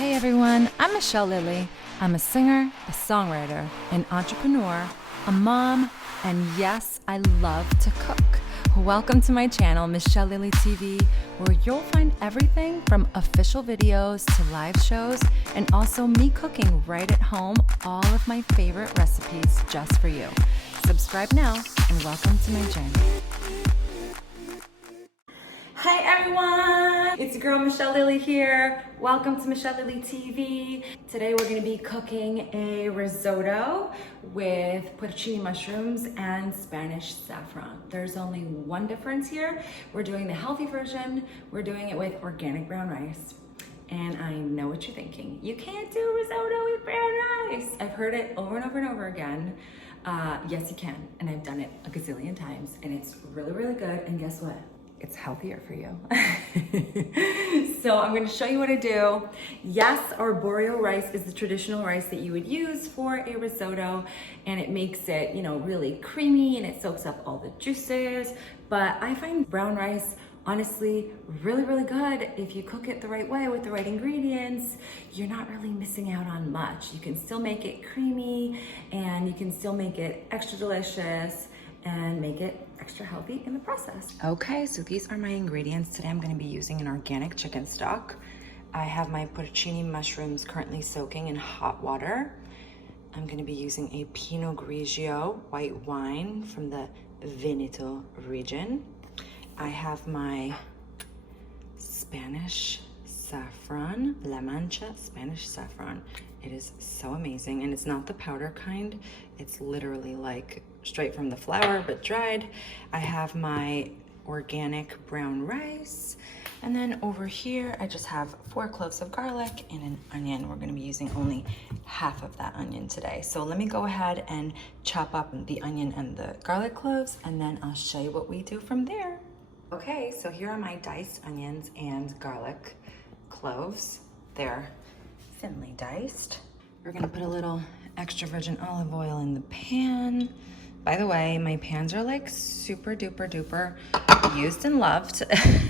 Hey everyone, I'm Michelle Lilly. I'm a singer, a songwriter, an entrepreneur, a mom, and yes, I love to cook. Welcome to my channel, Michelle Lilly TV, where you'll find everything from official videos to live shows, and also me cooking right at home all of my favorite recipes just for you. Subscribe now, and welcome to my journey. Hi everyone, it's your girl Michelle Lilly here. Welcome to Michelle Lilly TV. Today we're gonna be cooking a risotto with porcini mushrooms and Spanish saffron. There's only one difference here. We're doing the healthy version. We're doing it with organic brown rice. And I know what you're thinking. You can't do risotto with brown rice. I've heard it over and over and over again. Yes, you can, and I've done it a gazillion times, and it's really, really good, and guess what? It's healthier for you. So I'm gonna show you what I do. Yes, arborio rice is the traditional rice that you would use for a risotto, and it makes it, really creamy, and it soaks up all the juices. But I find brown rice, honestly, really, really good. If you cook it the right way with the right ingredients, you're not really missing out on much. You can still make it creamy, and you can still make it extra delicious, and make it extra healthy in the process. Okay, so these are my ingredients. Today I'm gonna be using an organic chicken stock. I have my porcini mushrooms currently soaking in hot water. I'm gonna be using a Pinot Grigio white wine from the Veneto region. I have my Spanish saffron, La Mancha Spanish saffron. It is so amazing, and it's not the powder kind. It's literally like straight from the flower, but dried. I have my organic brown rice, and then over here I just have 4 cloves of garlic and an onion. We're gonna be using only half of that onion today. So let me go ahead and chop up the onion and the garlic cloves, and then I'll show you what we do from there. Okay, so here are my diced onions and garlic cloves. They're thinly diced. We're gonna put a little extra virgin olive oil in the pan. By the way, my pans are like super duper duper used and loved.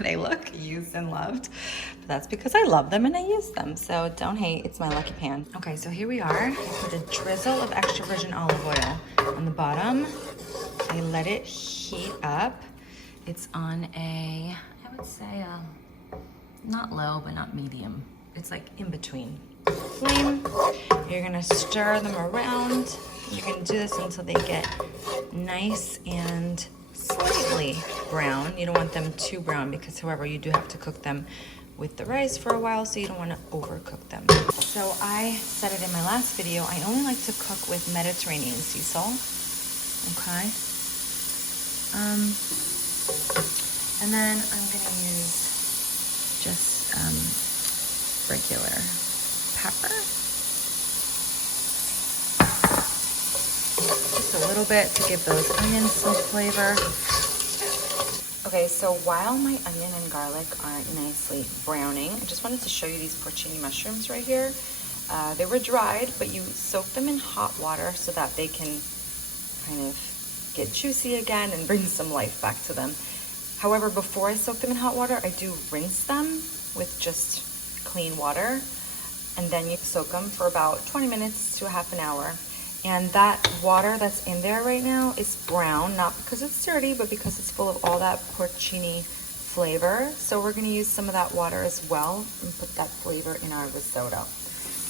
They look used and loved, but that's because I love them and I use them. So don't hate, it's my lucky pan. Okay, so here we are. I put a drizzle of extra virgin olive oil on the bottom. I let it heat up. It's on a, I would say, not low, but not medium. It's like in between flame. You're gonna stir them around. You're gonna do this until they get nice and slightly brown. You don't want them too brown because, however, you do have to cook them with the rice for a while, so you don't want to overcook them. So I said it in my last video, I only like to cook with Mediterranean sea salt. Okay. And then I'm gonna use just regular pepper. Just a little bit to give those onions some flavor. Okay, so while my onion and garlic are nicely browning, I just wanted to show you these porcini mushrooms right here. They were dried, but you soak them in hot water so that they can kind of get juicy again and bring some life back to them. However, before I soak them in hot water, I do rinse them with just clean water, and then you soak them for about 20 minutes to a half an hour. And that water that's in there right now is brown, not because it's dirty, but because it's full of all that porcini flavor. So we're gonna use some of that water as well and put that flavor in our risotto.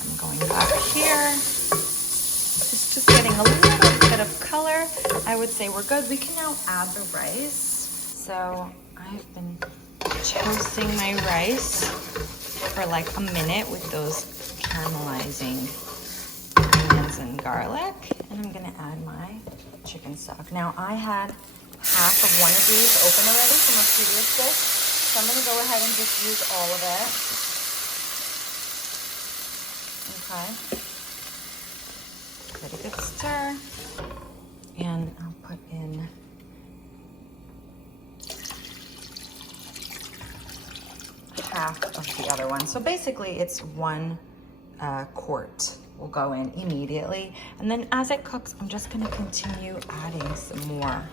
I'm going back here. It's just getting a little bit of color. I would say we're good. We can now add the rice. So I've been toasting my rice for like a minute with those caramelizing onions and garlic, and I'm gonna add my chicken stock. Now I had half of one of these open already from a previous dish, so I'm gonna go ahead and just use all of it. Okay. Give it a good stir, and I'll put in half of the other one. So basically it's 1 quart will go in immediately. And then as it cooks, I'm just gonna continue adding some more.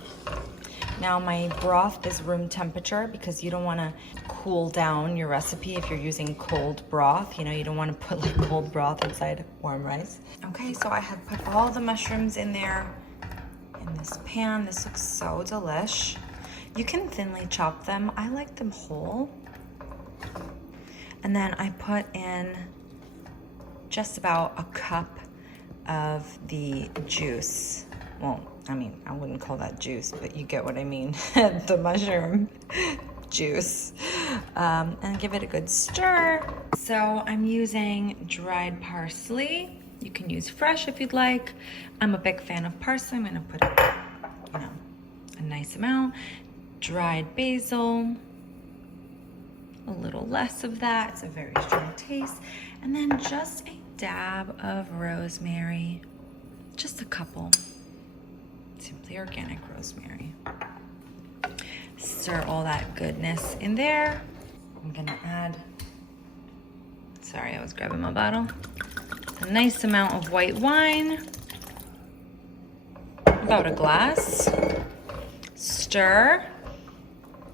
Now my broth is room temperature because you don't want to cool down your recipe if you're using cold broth. You know, you don't want to put like cold broth inside warm rice. Okay, so I have put all the mushrooms in there in this pan. This looks so delish. You can thinly chop them. I like them whole. And then I put in just about a cup of the juice. Well, I mean, I wouldn't call that juice, but you get what I mean. The mushroom juice. And give it a good stir. So I'm using dried parsley. You can use fresh if you'd like. I'm a big fan of parsley. I'm gonna put, you know, a nice amount. Dried basil. A little less of that. It's a very strong taste. And then just a dab of rosemary. Just a couple. Simply organic rosemary. Stir all that goodness in there. I'm gonna add, sorry, I was grabbing my bottle. A nice amount of white wine. About a glass. Stir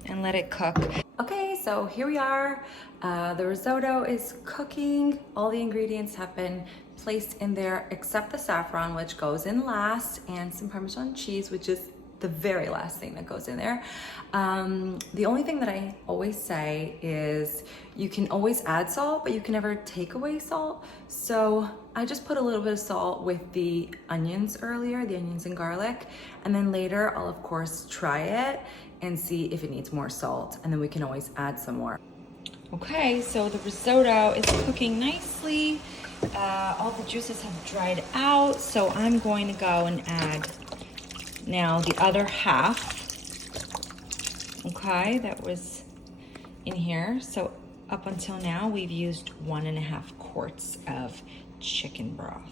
and let it cook. Okay, so here we are. The risotto is cooking. All the ingredients have been placed in there except the saffron, which goes in last, and some Parmesan cheese, which is the very last thing that goes in there. The only thing that I always say is you can always add salt, but you can never take away salt. So I just put a little bit of salt with the onions earlier, the onions and garlic, and then later I'll of course try it and see if it needs more salt, and then we can always add some more. Okay, so the risotto is cooking nicely. All the juices have dried out, so I'm going to go and add now the other half. Okay, that was in here. So up until now, we've used 1.5 quarts of chicken broth.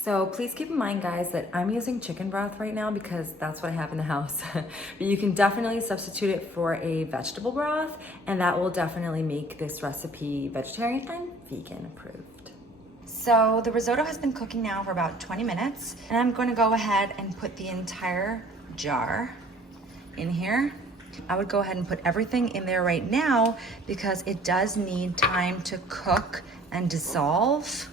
So please keep in mind, guys, that I'm using chicken broth right now because that's what I have in the house. But you can definitely substitute it for a vegetable broth, and that will definitely make this recipe vegetarian and vegan approved. So the risotto has been cooking now for about 20 minutes, and I'm going to go ahead and put the entire jar in here. I would go ahead and put everything in there right now because it does need time to cook and dissolve.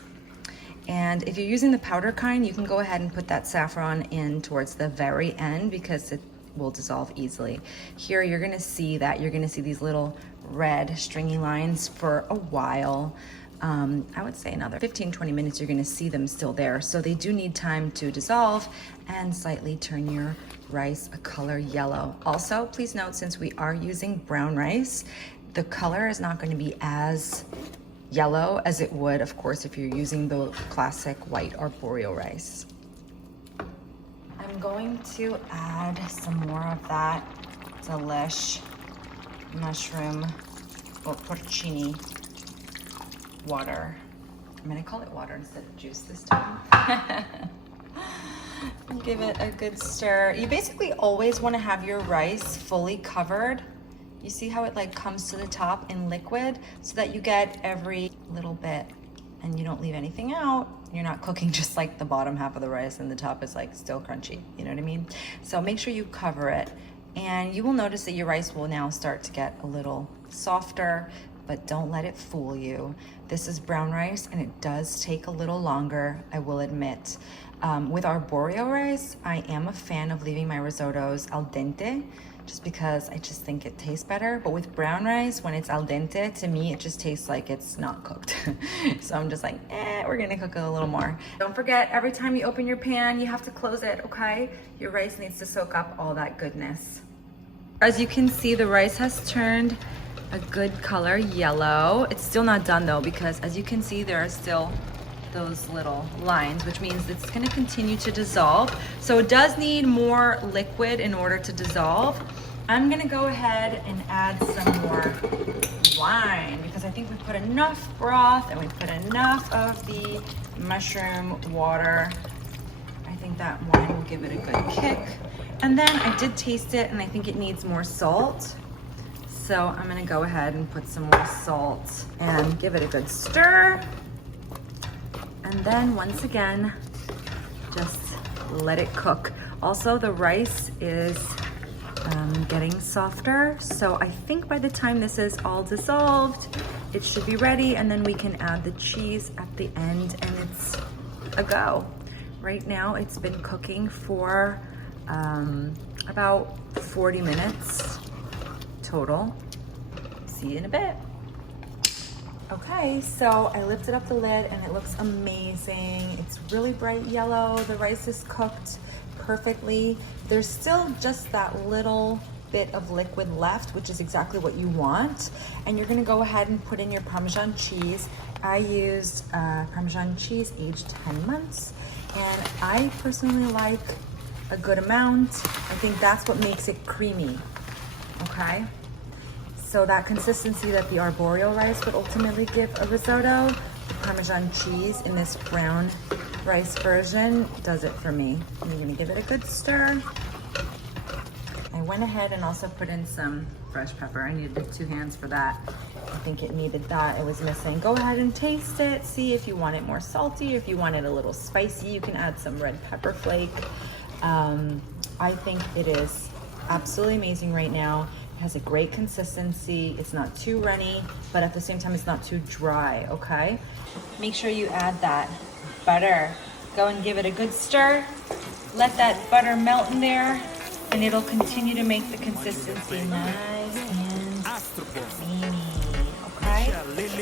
And if you're using the powder kind, you can go ahead and put that saffron in towards the very end because it will dissolve easily. Here you're gonna see that, you're gonna see these little red stringy lines for a while. I would say another 15-20 minutes you're gonna see them still there. So they do need time to dissolve and slightly turn your rice a color yellow. Also, please note, since we are using brown rice, the color is not gonna be as yellow as it would, of course, if you're using the classic white arborio rice. I'm going to add some more of that delish mushroom or porcini water. I'm gonna call it water instead of juice this time. Give it a good stir. You basically always want to have your rice fully covered. You see how it like comes to the top in liquid so that you get every little bit and you don't leave anything out. You're not cooking just like the bottom half of the rice and the top is like still crunchy, you know what I mean? So make sure you cover it, and you will notice that your rice will now start to get a little softer, but don't let it fool you. This is brown rice and it does take a little longer, I will admit. With arborio rice, I am a fan of leaving my risottos al dente, just because I just think it tastes better. But with brown rice, when it's al dente, to me, it just tastes like it's not cooked. So I'm just like, we're gonna cook it a little more. Don't forget, every time you open your pan, you have to close it, okay? Your rice needs to soak up all that goodness. As you can see, the rice has turned a good color yellow. It's still not done though, because as you can see, there are still those little lines, which means it's going to continue to dissolve. So it does need more liquid in order to dissolve. I'm going to go ahead and add some more wine because I think we put enough broth and we put enough of the mushroom water. I think that wine will give it a good kick. And then I did taste it and I think it needs more salt. So I'm going to go ahead and put some more salt and give it a good stir. And then once again, just let it cook. Also, the rice is getting softer. So I think by the time this is all dissolved, it should be ready, and then we can add the cheese at the end and it's a go. Right now it's been cooking for about 40 minutes total. See you in a bit. Okay, so I lifted up the lid and it looks amazing. It's really bright yellow. The rice is cooked perfectly. There's still just that little bit of liquid left, which is exactly what you want. And you're gonna go ahead and put in your Parmesan cheese. I used Parmesan cheese aged 10 months, and I personally like a good amount. I think that's what makes it creamy, okay? So that consistency that the arboreal rice would ultimately give a risotto, the Parmesan cheese in this brown rice version does it for me. And you're gonna give it a good stir. I went ahead and also put in some fresh pepper. I needed 2 hands for that. I think it needed that, it was missing. Go ahead and taste it, see if you want it more salty, if you want it a little spicy, you can add some red pepper flake. I think it is absolutely amazing right now. It has a great consistency. It's not too runny, but at the same time, it's not too dry, okay? Make sure you add that butter. Go and give it a good stir. Let that butter melt in there, and it'll continue to make the consistency nice and creamy, okay?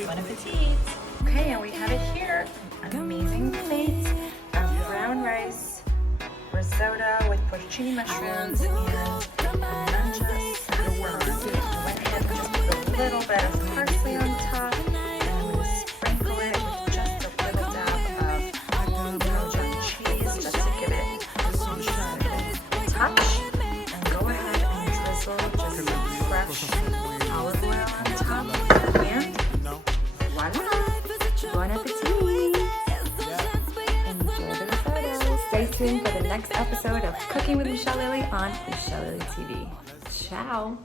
Bon appetit. Okay, and we have it here. An amazing plate of brown rice, risotto with porcini mushrooms, and mancha saffron. I went ahead and just put a little bit of parsley on top, and I'm going to sprinkle it with just a little dab of Parmesan cheese, just to give it a touch. And go ahead and drizzle just some fresh olive oil on top, and voila! Bon appetit! Enjoy the risotto. Stay tuned for the next episode of Cooking with Michelle Lily on Michelle Lily TV. Ciao!